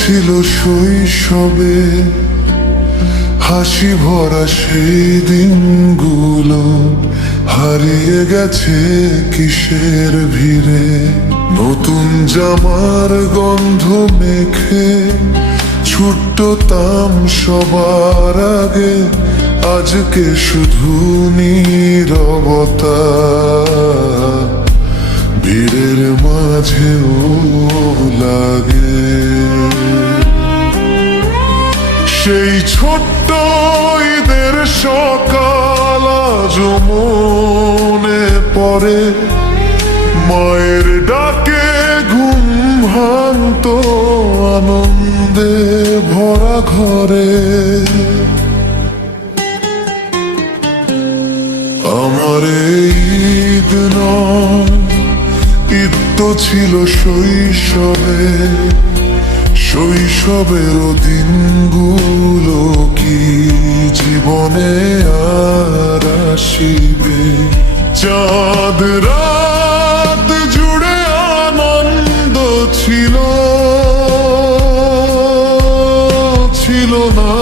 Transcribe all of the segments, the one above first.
ছিল শৈশবে, হাসি ভরা সেই দিনগুলো হারিয়ে গেছে কিসের ভিড়ে। নতুন জামার গন্ধ মেখে ছুটতাম সবার আগে, আজকে শুধু নীরবতা ভিড়ের মাঝেও লাগে। সেই ছোট্ট ঈদের সকাল আজ মনে পড়ে, মায়ের ডাকে ঘুম ভাঙতো আনন্দে ভরা ঘরে। আমার ঈদ নয়, ঈদ তো ছিল শৈশবে, শৈশবের দিনগুলো কি জীবনে আর আসিবে? চাঁদ রাত জুড়ে আনন্দ ছিল, ছিল না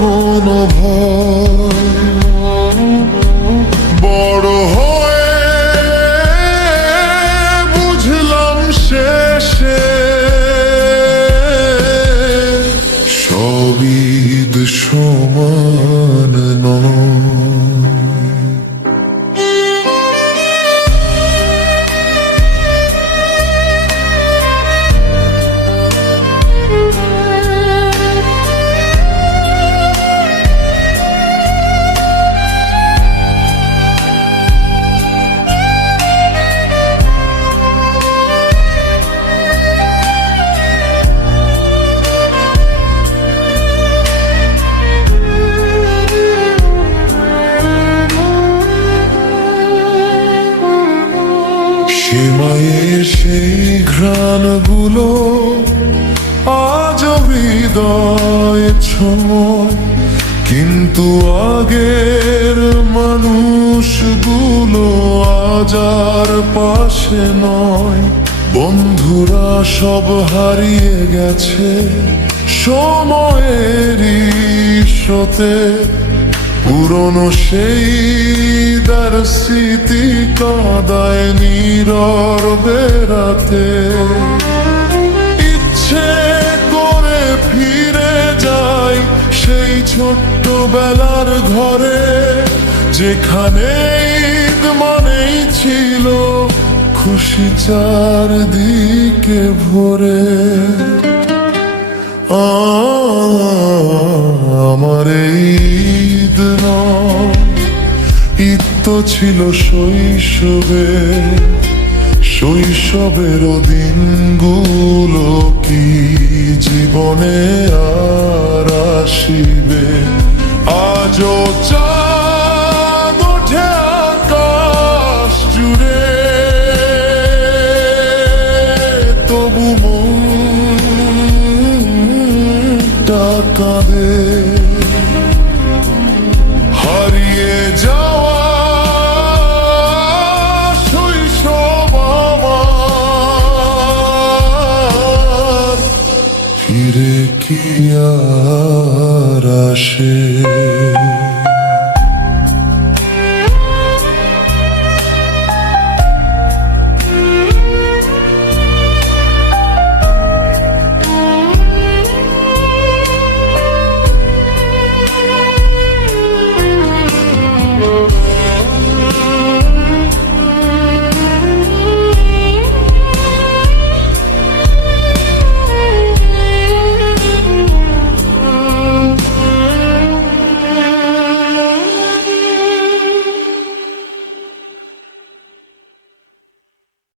কোনো ভয়। বড় হয়ে বুঝলাম শেষে সব ঈদ সমান নয়। সে মায়ের সেই ঘ্রাণগুলো আজ হৃদয়ে ছোঁয়, কিন্তু আগের মানুষগুলো আজ আর পাশে নয়। বন্ধুরা সব হারিয়ে গেছে সময়েরই স্রোতে, পুরনো সেই তার স্মৃতি কাঁদায় নীরবে রাতে। ইচ্ছে করে ফিরে যাই সেই ছোট্টবেলার ঘরে, যেখানে ঈদ মানেই ছিল খুশি চারদিকে ভরে। আমার ঈদ নয়, ঈদ তো ছিল শৈশবে, শৈশবের দিনগুলো কি জীবনে আর আসিবে? আজও চাঁদ ওঠে আকাশ জুড়ে, তবু মনটা কাঁদে। হারিয়ে যাওয়া শৈশব আমার ফিরে কি আর আসে?